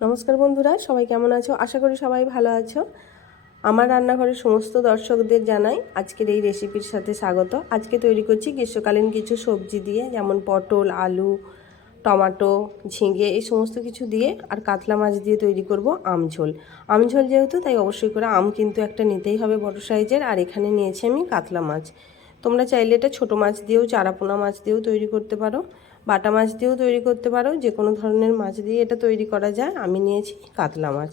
নমস্কার বন্ধুরা, সবাই কেমন আছো? আশা করি সবাই ভালো আছো। আমার রান্নাঘরের সমস্ত দর্শকদের জানাই আজকের এই রেসিপির সাথে স্বাগত। আজকে তৈরি করছি গ্রীষ্মকালীন কিছু সবজি দিয়ে, যেমন পটল, আলু, টমেটো, ঝিঙে, এই সমস্ত কিছু দিয়ে আর কাতলা মাছ দিয়ে তৈরি করব আমঝোল। আমঝোল যেহেতু, তাই অবশ্যই করে আম কিন্তু একটা নিতেই হবে বড় সাইজের। আর এখানে নিয়েছি আমি কাতলা মাছ। তোমরা চাইলে এটা ছোটো মাছ দিয়েও, চারাপোনা মাছ দিয়েও তৈরি করতে পারো, বাটা মাছ দিয়েও তৈরি করতে পারো, যে কোনো ধরনের মাছ দিয়ে এটা তৈরি করা যায়। আমি নিয়েছি কাতলা মাছ।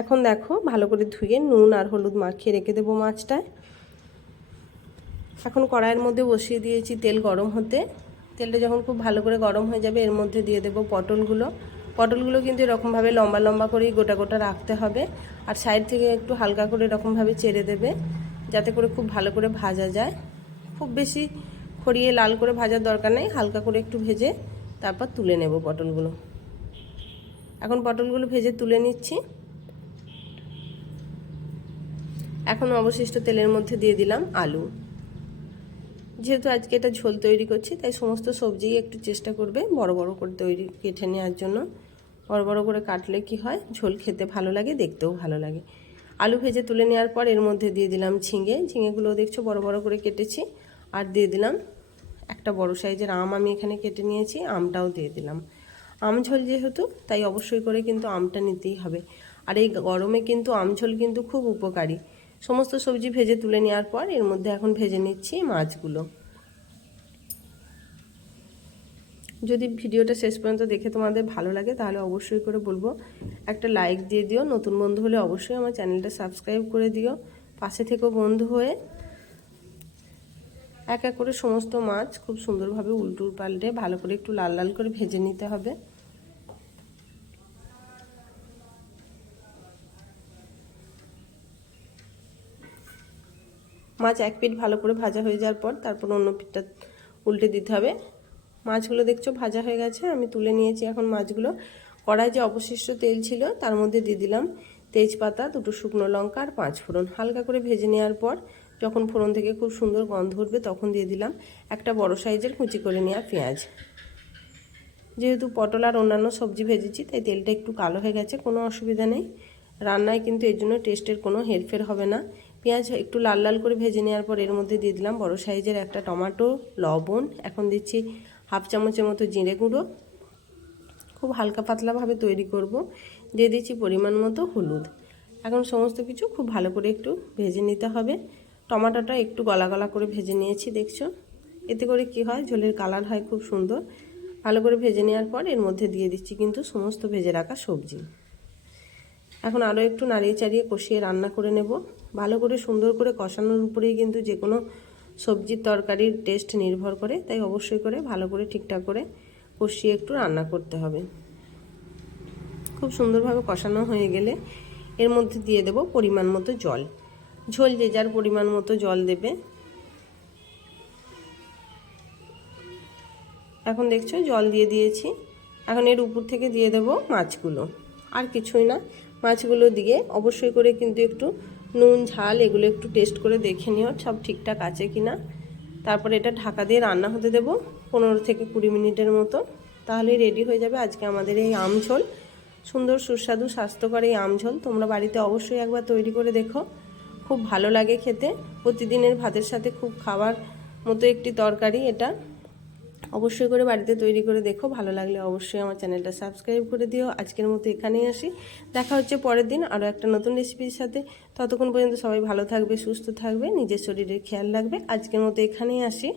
এখন দেখো, ভালো করে ধুয়ে নুন আর হলুদ মাখিয়ে রেখে দেবো মাছটায়। এখন কড়াইয়ের মধ্যে বসিয়ে দিয়েছি তেল গরম হতে। তেলটা যখন খুব ভালো করে গরম হয়ে যাবে, এর মধ্যে দিয়ে দেবো পটলগুলো কিন্তু এরকমভাবে লম্বা লম্বা করেই গোটা গোটা রাখতে হবে। আর সাইড থেকে একটু হালকা করে এরকমভাবে চেড়ে দেবে, যাতে করে খুব ভালো করে ভাজা যায়। খুব বেশি খড়িয়ে লাল করে ভাজার দরকার নেই, হালকা করে একটু ভেজে তারপর তুলে নেব পটলগুলো। এখন পটলগুলো ভেজে তুলে নিচ্ছি। এখন অবশিষ্ট তেলের মধ্যে দিয়ে দিলাম আলু। যেহেতু আজকে এটা ঝোল তৈরি করছি, তাই সমস্ত সবজিই একটু চেষ্টা করবে বড় বড় করে কেটে নেওয়ার জন্য। বড় বড় করে কাটলে কি হয়, ঝোল খেতে ভালো লাগে, দেখতেও ভালো লাগে। আলু ভেজে তুলে নেওয়ার পর এর মধ্যে দিয়ে দিলাম ঝিঙেগুলো দেখছো বড় বড় করে কেটেছি। আর দিয়ে দিলাম একটা বড় সাইজের আম, আমি এখানে কেটে নিয়েছি, আমটাও দিয়ে দিলাম। আম ঝোল যেহেতু, তাই অবশ্যই করে কিন্তু আমটা নিতেই হবে। আর এই গরমে কিন্তু আম ঝোল কিন্তু খুব উপকারী। সমস্ত সবজি ভেজে তুলে নেওয়ার পর এর মধ্যে এখন ভেজে নিচ্ছি মাছগুলো। যদি ভিডিওটা শেষ পর্যন্ত দেখে তোমাদের ভালো লাগে, তাহলে অবশ্যই করে বলবো একটা লাইক দিয়ে দিও। নতুন বন্ধু হলে অবশ্যই আমার চ্যানেলটা সাবস্ক্রাইব করে দিও। পাশে থেকেও বন্ধু হয়ে। এক এক করে সমস্ত মাছ খুব সুন্দরভাবে উল্টো পাল্টে ভালো করে একটু লাল লাল করে ভেজে নিতে হবে। মাছ এক পিঠ ভালো করে ভাজা হয়ে যাওয়ার পর তারপর অন্য পিঠটা উল্টে দিতে হবে। মাছগুলো দেখছো ভাজা হয়ে গেছে, আমি তুলে নিয়েছি এখন মাছগুলো। কড়াই যে অবশিষ্ট তেল ছিল তার মধ্যে দিয়ে দিলাম তেজপাতা, দুটো শুকনো লঙ্কা আর 5 ফোড়ন। হালকা করে ভেজে নেওয়ার পর যখন ফোড়ন থেকে খুব সুন্দর গন্ধ উঠবে, তখন দিয়ে দিলাম একটা বড় সাইজের কুচি করে নেওয়া পেঁয়াজ। যেহেতু পটল আর অন্যান্য সবজি ভেজেছি, তাই তেলটা একটু কালো হয়ে গেছে, কোনো অসুবিধা নেই। রান্নায় কিন্তু এর জন্য টেস্টের কোনো হেরফের হবে না। পেঁয়াজ একটু লাল লাল করে ভেজে নেওয়ার পর এর মধ্যে দিয়ে দিলাম বড় সাইজের একটা টমেটো, লবণ, এখন দিচ্ছি হাফ চামচের মতো জিরে গুঁড়ো। খুব হালকা পাতলাভাবে তৈরি করব। দিয়ে দিচ্ছি পরিমাণ মতো হলুদ। এখন সমস্ত কিছু খুব ভালো করে একটু ভেজে নিতে হবে। টমেটোটা একটু গলা গলা করে ভেজে নিয়েছি দেখছো। এতে করে কি হয়, ঝোলের কালার হয় খুব সুন্দর। ভালো করে ভেজে নেওয়ার পর এর মধ্যে দিয়ে দিচ্ছি কিন্তু সমস্ত ভেজে রাখা সবজি। এখন আরও একটু নাড়িয়ে চাড়িয়ে কষিয়ে রান্না করে নেব। ভালো করে সুন্দর করে কষানোর উপরেই কিন্তু যে কোনো সবজির তরকারির টেস্ট নির্ভর করে, তাই অবশ্যই করে ভালো করে ঠিকঠাক করে কষিয়ে একটু রান্না করতে হবে। খুব সুন্দরভাবে কষানো হয়ে গেলে এর মধ্যে দিয়ে দেব পরিমাণ মতো জল। ঝোল যে যার পরিমাণ মতো জল দেবে। এখন দেখছো জল দিয়ে দিয়েছি। এখন এর উপর থেকে দিয়ে দেব মাছগুলো, আর কিছুই না। মাছগুলো দিয়ে অবশ্যই করে কিন্তু একটু নুন ঝাল এগুলো একটু টেস্ট করে দেখে নিও সব ঠিকঠাক আছে কিনা। তারপর এটা ঢাকা দিয়ে রান্না হতে দেব 15 থেকে 20 মিনিটের মতো। তাহলেই রেডি হয়ে যাবে আজকে আমাদের এই আম ঝোল। সুন্দর সুস্বাদু স্বাস্থ্যকর এই আম ঝোল তোমরা বাড়িতে অবশ্যই একবার তৈরি করে দেখো, খুব ভালো লাগে খেতে। প্রতিদিনের ভাতের সাথে খুব খাবার মতো একটি তরকারি এটা। অবশ্যই করে বাড়িতে তৈরি করে দেখো, ভালো লাগলে অবশ্যই আমার চ্যানেলটা সাবস্ক্রাইব করে দিও। আজকের মতো এখানেই আসি, দেখা হচ্ছে পরের দিন আরও একটা নতুন রেসিপির সাথে। ততক্ষণ পর্যন্ত সবাই ভালো থাকবে, সুস্থ থাকবে, নিজের শরীরের খেয়াল রাখবে। আজকের মতো এখানেই আসি।